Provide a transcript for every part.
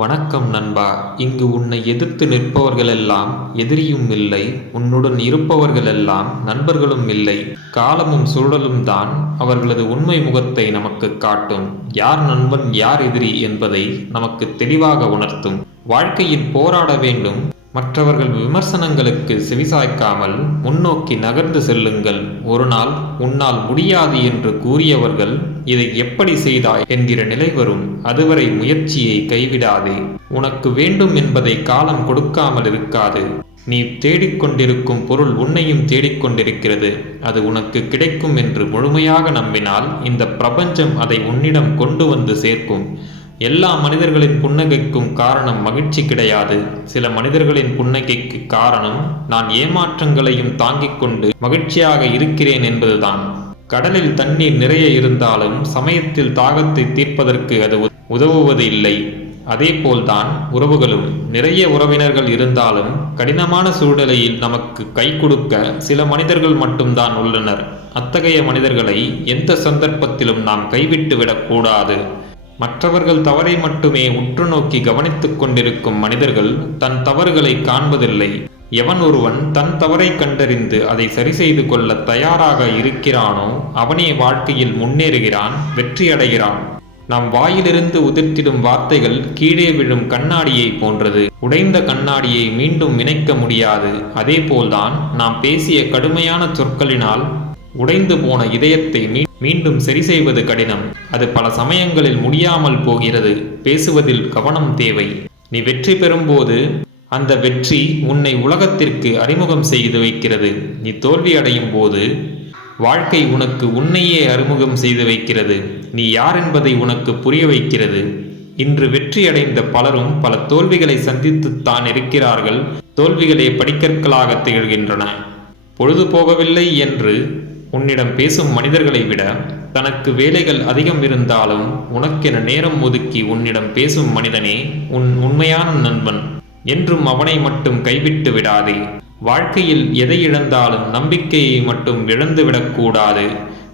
வணக்கம் நண்பா. இங்கு உன்னை எதிர்த்து நிற்பவர்களெல்லாம் எதிரியும் இல்லை உன்னுடன் இருப்பவர்களெல்லாம் நண்பர்களும் இல்லை. காலமும் சூழலும் தான் அவர்களது உண்மை முகத்தை நமக்கு காட்டும். யார் நண்பன் யார் எதிரி என்பதை நமக்கு தெளிவாக உணர்த்தும். வாழ்க்கையில் போராட வேண்டும். மற்றவர்கள் விமர்சனங்களுக்கு செவிசாய்க்காமல் முன்னோக்கி நகர்ந்து செல்லுங்கள். ஒரு நாள் உன்னால் முடியாது என்று கூறியவர்கள் இதை எப்படி செய்தாய் என்கிற நிலை வரும். அதுவரை முயற்சியை கைவிடாதே. உனக்கு வேண்டும் என்பதை காலம் கொடுக்காமல் இருக்காது. நீ தேடிக்கொண்டிருக்கும் பொருள் உன்னையும் தேடிக்கொண்டிருக்கிறது. அது உனக்கு கிடைக்கும் என்று முழுமையாக நம்பினால் இந்த பிரபஞ்சம் அதை உன்னிடம் கொண்டு வந்து சேர்க்கும். எல்லா மனிதர்களின் புன்னகைக்கும் காரணம் மகிழ்ச்சி கிடையாது. சில மனிதர்களின் புன்னகைக்கு காரணம் நான் ஏமாற்றங்களையும் தாங்கிக் கொண்டு மகிழ்ச்சியாக இருக்கிறேன் என்பதுதான். கடலில் தண்ணீர் நிறைய இருந்தாலும் சமயத்தில் தாகத்தை தீர்ப்பதற்கு அது உதவுவது இல்லை. அதேபோல்தான் உறவுகளும். நிறைய உறவினர்கள் இருந்தாலும் கடினமான சூழ்நிலையில் நமக்கு கை கொடுக்க சில மனிதர்கள் மட்டும்தான் உள்ளனர். அத்தகைய மனிதர்களை எந்த சந்தர்ப்பத்திலும் நாம் கைவிட்டு விடக்கூடாது. மற்றவர்கள் தவறை மட்டுமே உற்று நோக்கி கவனித்துக் கொண்டிருக்கும் மனிதர்கள் தன் தவறுகளை காண்பதில்லை. எவன் ஒருவன் தன் தவறை கண்டறிந்து அதை சரி செய்து கொள்ள தயாராக இருக்கிறானோ அவனே வாழ்க்கையில் முன்னேறுகிறான் வெற்றியடைகிறான். நம் வாயிலிருந்து உதிர்த்திடும் வார்த்தைகள் கீழே விழும் கண்ணாடியை போன்றது. உடைந்த கண்ணாடியை மீண்டும் இணைக்க முடியாது. அதேபோல்தான் நாம் பேசிய கடுமையான சொற்களினால் உடைந்து போன இதயத்தை மீண்டும் சரி செய்வது கடினம். அது பல சமயங்களில் முடியாமல் போகிறது. பேசுவதில் கவனம் தேவை. நீ வெற்றி பெறும்போது அந்த வெற்றி உன்னை உலகத்திற்கு அறிமுகம் செய்து வைக்கிறது. நீ தோல்வி அடையும் போது வாழ்க்கை உனக்கு உன்னையே அறிமுகம் செய்து வைக்கிறது. நீ யார் என்பதை உனக்கு புரிய வைக்கிறது. இன்று வெற்றி அடைந்த பலரும் பல தோல்விகளை சந்தித்துத்தான் இருக்கிறார்கள். தோல்விகளே படிக்கற்களாக திகழ்கின்றன. பொழுது போகவில்லை என்று உன்னிடம் பேசும் மனிதர்களை விட தனக்கு வேலைகள் அதிகம் இருந்தாலும் உனக்கென நேரம் ஒதுக்கி உன்னிடம் பேசும் மனிதனே உன் உண்மையான நண்பன். என்றும் அவனை மட்டும் கைவிட்டு விடாதே. வாழ்க்கையில் எதை இழந்தாலும் நம்பிக்கையை மட்டும் இழந்துவிடக்கூடாது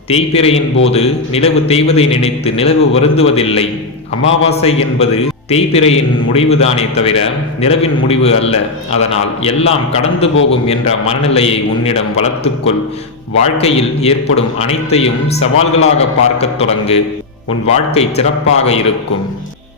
தேய்பிரையின் போது நிலவு தேய்வதை நினைத்து நிலவு வருந்துவதில்லை. அமாவாசை என்பது தேய்பிறையின் முடிவுதானே தவிர நிலவின் முடிவு அல்ல. அதனால் எல்லாம் கடந்து போகும் என்ற மனநிலையை உன்னிடம் வளர்த்துக்கொள் வாழ்க்கையில் ஏற்படும் அனைத்தையும் சவால்களாக பார்க்கத் தொடங்கு. உன் வாழ்க்கை சிறப்பாக இருக்கும்.